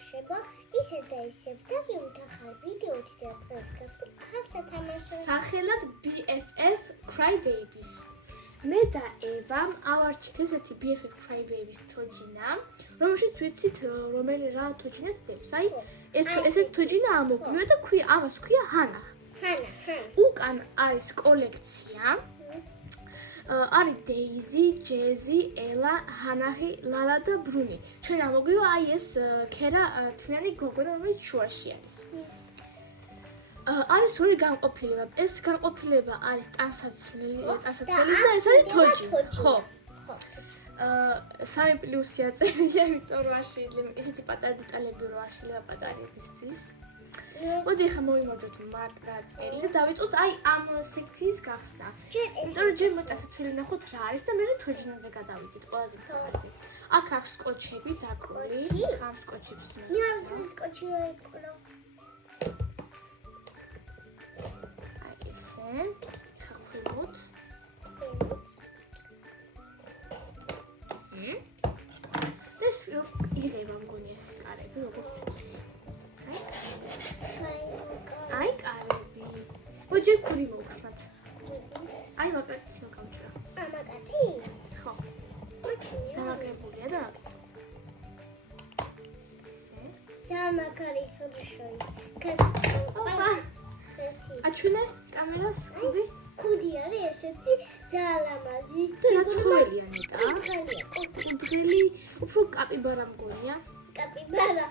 ბავშვებო, ისე და ისევ დაგივთ ახალ ვიდეოთი და დღეს გავხდით ასათამაშო. სახელად BFF Crybabies. მე და ევამ ავარჩით ესეთი BFF Crybabies თოჯინა, რომელშიც ვიცით რა თოჯინაც დებს. აი, ესეთი თოჯინა ამოგვივა და ამას ქვია ჰანა. ჰანა. უკან არის კოლექცია. არის დეიზი, ჯეზი, ელა, ჰანაჰი, ლალა და ბრუნი. ჩვენ ამოგვივა აი ეს ქერა თმიანი გოგო და რომელიც შუაში არის. არის ორი განყოფილება. ეს განყოფილება არის ტანსაცმელი და ეს არის თოჯი. ხო. 3 პლუსია წერია, იმიტომ რომ არ შეიძლება ისეთი პატარა დეტალები რო არ შეიძლება პატარებისთვის. მოდი ახლა მოვიმარჯვოთ მაკრატელი და დავიწყოთ აი ამ სექციის გახსნა. იმიტომ რომ ჯერ მეტასაცველი ნახოთ რა არის და მე თოჯინაზე გადავიდეთ ყველაზე მთავარზე. აქ აქვს სკოჩები დაკრული, ხამ სკოჩებს მე. სკოჩი რა ეკრო. აი ესე. ხა ხვიმოთ. ეს იღება მგონი ეს კარები როგორც ვიცი. აი კარები. მოიჯერ ქუდი მოვხსნათ. აი მაგათი მოგამჭრა. ამაგათი? ხო. ოჩია. დამაგრებულია და ესე. ძამაკარი სოჯოის. ოპა. აჩვენე კამერას ქუდი? ქუდი არის ესეთი ძალამაზი და რა ცხოველია ნეტა? კუდღელი, უფრო კაპიბარა მგონია. კაპიბარა.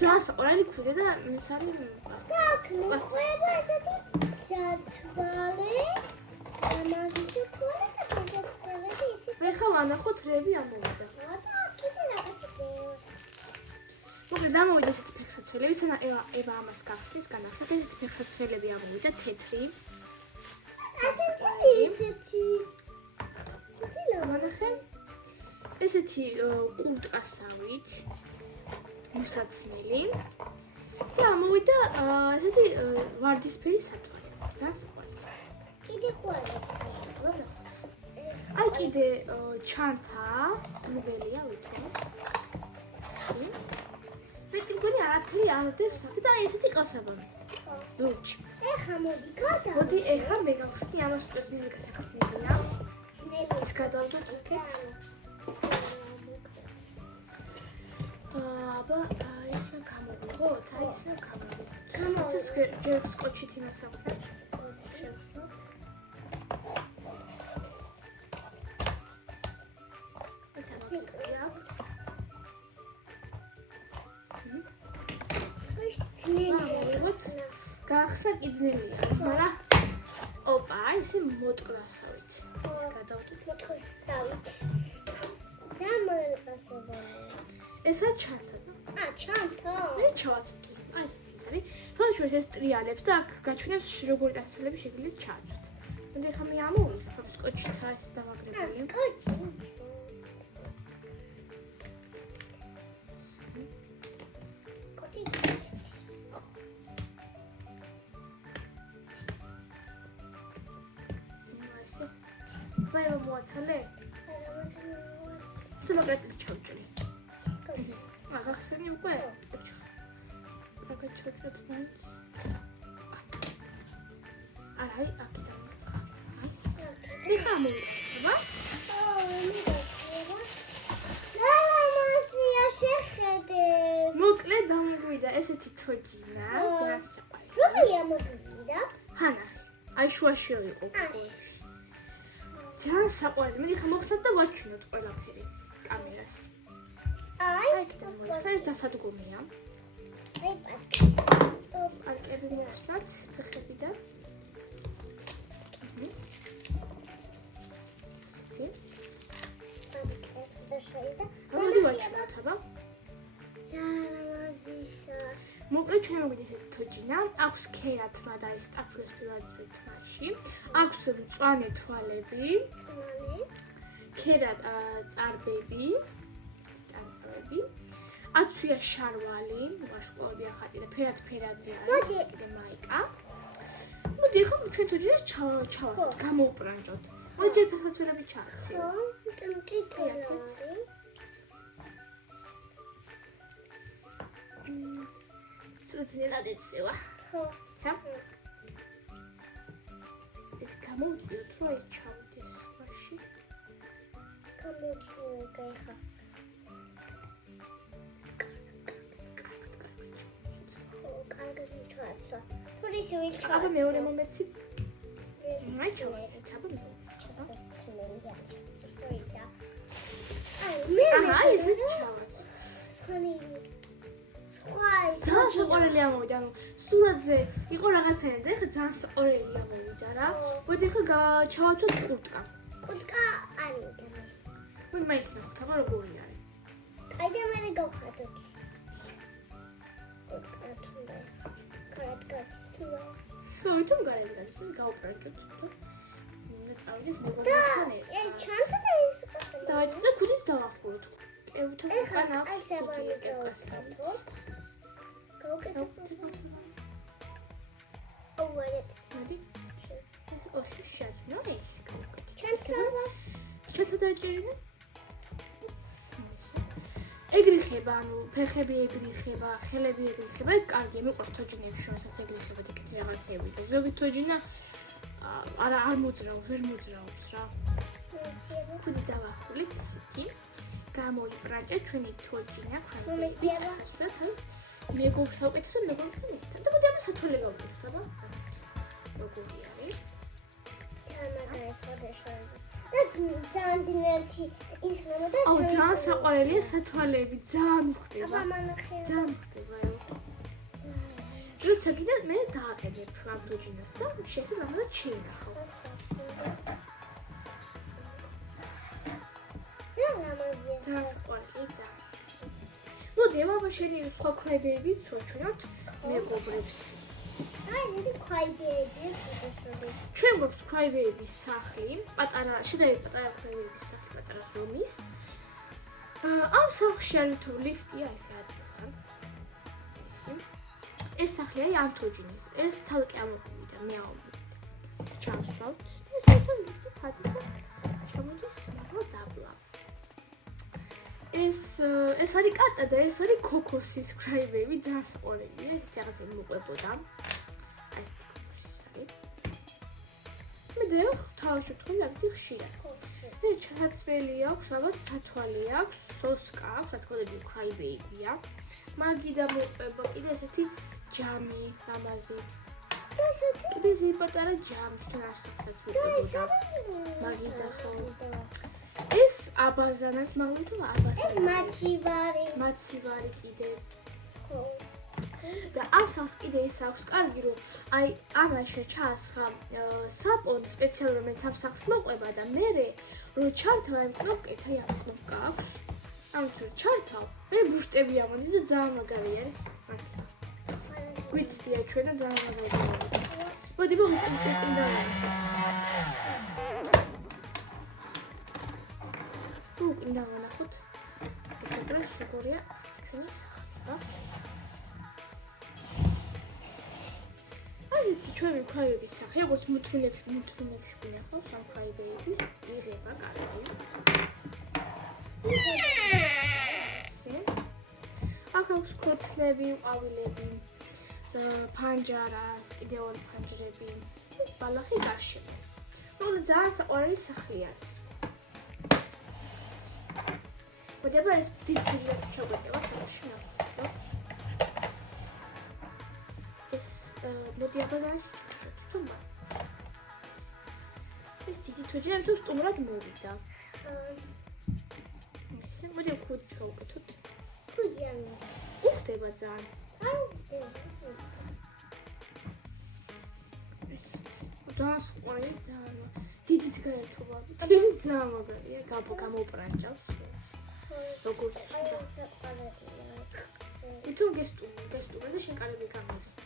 ზასაყრელი ქუდი და ეს არის მოყვება ესეთი სათვალე ამაზი თვალე და პოზიციონები ესეთი. მე ხა ვანახოთ რები ამოვიდა. და კიდე რაღაცა დევს. მოკლედ ამოვიდა ესეთი ფეხსაცველები, სანამ ევა ამას გახსნის განახეთ ესეთი ფეხსაცველები ამოვიდა თეთრი. ესეთი. ვანახე ესეთი კულტკასავით მოსაცმელი და ამოვიდა ესეთი ვარდისფერი სათვალე. ძალიან საყვარელი. კიდე ხوارი. აი კიდე ჩანთა გუგელია ვითო. მეტი მგონი არაფერი არ დევს და აი ესეთი ყელსაბამი. ლუჩი. ეხა მოდი გადა. მოდი ეხა მე გავხსნი ამას პერსინული გასახსნელია. ეს გადავდოთ იქეთ. აბა ის მე გამოვიღოთ, აი ეს მე გამოვიღოთ. ეს ჯერ სკოჩით იმას აღვხეთ. შევხსნათ. გახსნა კი ძნელია, მაგრამ ოპა, ესე მოტკნასავით. ეს გადავდოთ მოთხსნავით. ძამოილყასება. ესა ჩანთა. ჩანთა. მე ჩავაცვით. აი ეს არის. თვალშორის ეს ტრიალებს და აქ გაჩვენებს როგორი ტანსაცმელები შეგიძლიათ ჩააცვით. მოდი ახლა მე ამოვიდე, სკოჩით ეს დამაგრებული. სკოჩი. მე მომაცალე? სამაგრატი ჩავჭრი. ახსენი უკვე? კარგად ჩავჭრეთ მაინც. აი, აქედან ახსნა. ნიხა მოვიდა. ლამაზია შეხედე. მოკლედ დამოგვიდა ესეთი თოჯინა, ძალიან საყვარელი. რომელი მოგვიდა? ჰანა. აი შუაში რო იყო კოლექცია. ძალიან საყვარელი. მე ხა მოვხსნათ და ვაჩვენოთ ყველაფერი კამერას. აი, ეს დასადგომია. აი, პარკები მოვხსნათ ფეხებიდან. მოდი ვაჩვენოთ, აბა. ძალამაზისა. მოკლედ ჩვენ მოგვიდეს ესეთი თოჯინა, აქვს ქერათმა და ის ტაფულის პირველად თმაში, აქვს მწვანე თვალები, ქერა წარბები, წარწავები, აცვია შარვალი, ვაშკოვებია ხატი და ფერად-ფერადი არის, კიდე მაიკა. მოდი ახლა ჩვენ თოჯინას ჩავავთ, გამოუპრანჭოთ. მოდი ჯერ ფეხსაცმელები ჩავხსნით. ხო, კი, სუძნელად ეცევა. ხო. ცა? ეს გამოვწიოთ, რომ ეს ჩავდეს მასში. გამოვწიო გაიხა. ხო, კარგი ჩააცა. თორეს ვიჩა. აბა მეორე მომეცი. მაი ჩავაცე, აბა მე. აჰა, ესე ჩავაცე. ძალიან საყვარელი ამოვიდა, ანუ სულადზე იყო რაღაცა და ეხლა ძალიან საყვარელი ამოვიდა რა. მოდი ეხლა ჩავაცოთ კუტკა. კუტკა არიდა. მოდი მაინც ნახოთ, აბა როგორი არის. კიდე მე გავხადოთ. კუტკა თუნდა. კარგად თუნდა. ხო, თუმ გარეგან, მე გავუპრანჭოთ. უნდა წავიდეს მეგობრებთან ერთად. ეს ჩანდა და ეს კასა. დავაჭიროთ და ქუდის დავახუროთ. კევთან უკან აქვს ასე ქუდი ვარ ეკასა. გავუკეთოთ. ოღონდ. მოდი. ოსი შეძნო ეს გავუკეთე. ჩანდა. ჩათა დაჭერინა. ეგრიხება, ანუ ფეხები ეგრიხება, ხელები ეგრიხება, კარგი, მიყვარს თოჯინები შორსაც ეგრიხება და კეთილი რაღაცები და ზოგი თოჯინა არ მოძრაობს, ვერ მოძრაობს რა. ქუდი დავახულით ესეთი. გამოიპრაჭეთ ჩვენი თოჯინა, ქვანები, ასასვლელად არის მეგობრ საუკეთესო მეგობრთან ერთად. და მოდი აბა სათვალე გავუკეთოთ, აბა. როგორი არის? ძალიან ძინერთი ის ხდება. აუ, ძალიან საყვარელია სათვალეები, ძალიან ხდება. აბა მანახე. ძალიან ხდება. როცა კიდე მე დააყენებ ამ თოჯინას და შეიძლება ამას შეინახო. ძალიან საყვარელი ძალიან. მოდი, აბა შენი სხვა ქმედებიც ვაჩვენოთ მეგობრებს. აი, მე ქვაიბეები ფოტოშოპი. ჩვენ გვაქვს ქვაიბეების სახლი, პატარა, შედარებით პატარა ქვაიბეების სახლი, პატარა ზომის. ამ სახლში არის თუ ლიფტია, ესე ადგილთან. ეს სახლი არის ანთოჯინის. ეს ცალკე ამოვიდა, მე ავიდე. ჩავსვავთ. ეს ერთო ლიფტი ფადის და ჩამოდის მაგალ დაბლა. ეს არის კატა და ეს არის ქოქოსის ქვაიბეები, ძალიან საყვარელია, ესეთი რაღაცა მოყვებოდა. ეს თქოს არის. მე და თავში თქვენ არით ხშირად. ეს ჩასაცველი აქვს, აბა სათვალე აქვს, სოსკა აქვს, სათვალეები ქვაიბეებია. მაგიდა მოყვება კიდე ესეთი ჯამი, ამაზი. და ესეთი კიდე ეს პატარა ჯამი თქვენ არსახსაც მოყვება. მაგიდა ხო. ეს აბაზანად მაგალითო აბაზანი. მაცივარი კიდე. ხო. და ამ სახლს კიდე ის აქვს კარგი რომ აი ამაში ჩაასხა საპონი სპეციალურად რომელიც ამ სახლს მოყვება და მე რო ჩართავ ამ კნოპკით აი ამ კნოპკა აქვს ამიტომ ჩართავ მე ბუშტები ამოდის და ძალიან მაგარი არის გვიცდია ჩვენ და ძალიან მაგარი მოდი მომიტინდა თუ უნდა ვნახოთ როგორია ჩვენი სახლი აიცი ჩვენი ქვაიბების სახე, როგორც მუთრინებში გვინახავს ამ ქვაიბების იღება კარგი. აქვს ქოთნები, ყვავილები, ფანჯარა, კიდე ორი ფანჯრები, ბალახი გარშემო. მაგრამ ძალიან საყვარელი სახლი არის. მოდი აბა ეს დიდი ფუძლები ჩაგვეტევა სახლში ნახოთ. მოდი აბაზარი თუმა ეს დიდი თოჯინა თუ სტუმრად მოვიდა ისე მოდი ქუდს გავუკეთოთ ქუდიანი უხდება ძალიან ძალიან სყვარელი ძალიან დიდიც გაერთობა ძალიან მაგარია გამოპრანჭავს როგორც თუ გესტუმრა და შენ კარები გამოვიდა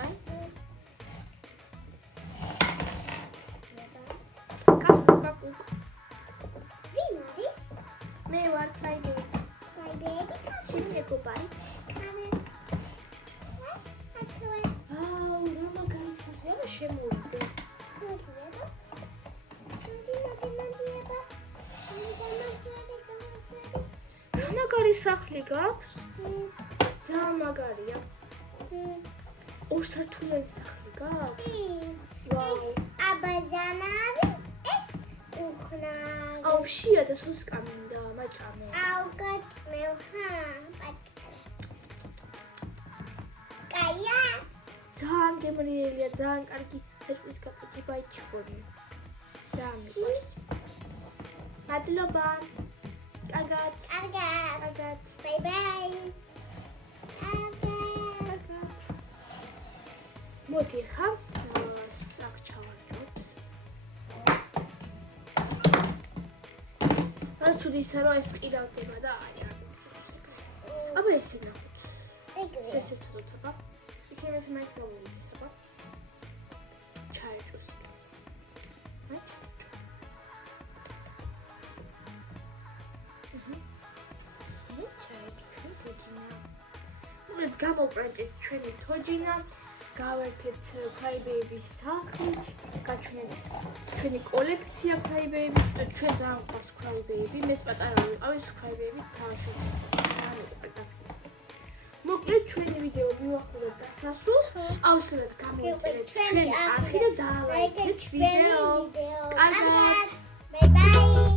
Kaj? Kakuk. Wie არის? მე ვარ ქვაიბეები. Ქვაიბეები? შენ მეგობარი? არის. აუ, რა მაგარი სახეა შემოვიდე. რა მაგარი სახლი გაქვს? ძალიან მაგარია. ორსართულიანი სახლი გაქვს? ვაუ. აბაზანარი, ეს უხნარი. აუ შია და სუსკა მინდა, მაჭამე. აუ გაჭმევ, ჰა? კაია. ძალიან გემრიელია, ძალიან კარგი ეჭვის გაკეთება იჩხონი. ძალიან მიყვარს. მადლობა. კარგად. კარგად. ბაი. მოდი ხა აქ ჩავარჯოთ. რა თქმა უნდა ეს ყირავდება და აი რა მიწევს. აბა ესე ნახოთ. ეგრე. ესე ვთხოვდება. იქნებ ეს მაინც გამოვიდეს აბა. ჩაეჭოს. აი ჩაეჭოს. გამოვპრინტეთ ჩვენი თოჯინა. გავერთეთ Crybaby-ის სახლით, გაჩვენეთ ჩვენი კოლექცია Crybaby-ის, ჩვენ ძალიან გვყავს Crybaby, მეც პატარა ვიყავი Crybaby თამაშობ. ძალიან მეყვარდა. მოკლედ ჩვენი ვიდეო მივახუროთ დასასრულს, აუცილებლად გამოვიწერეთ ჩვენი არხი და დალაიქეთ ვიდეო. კარგად. ბაი.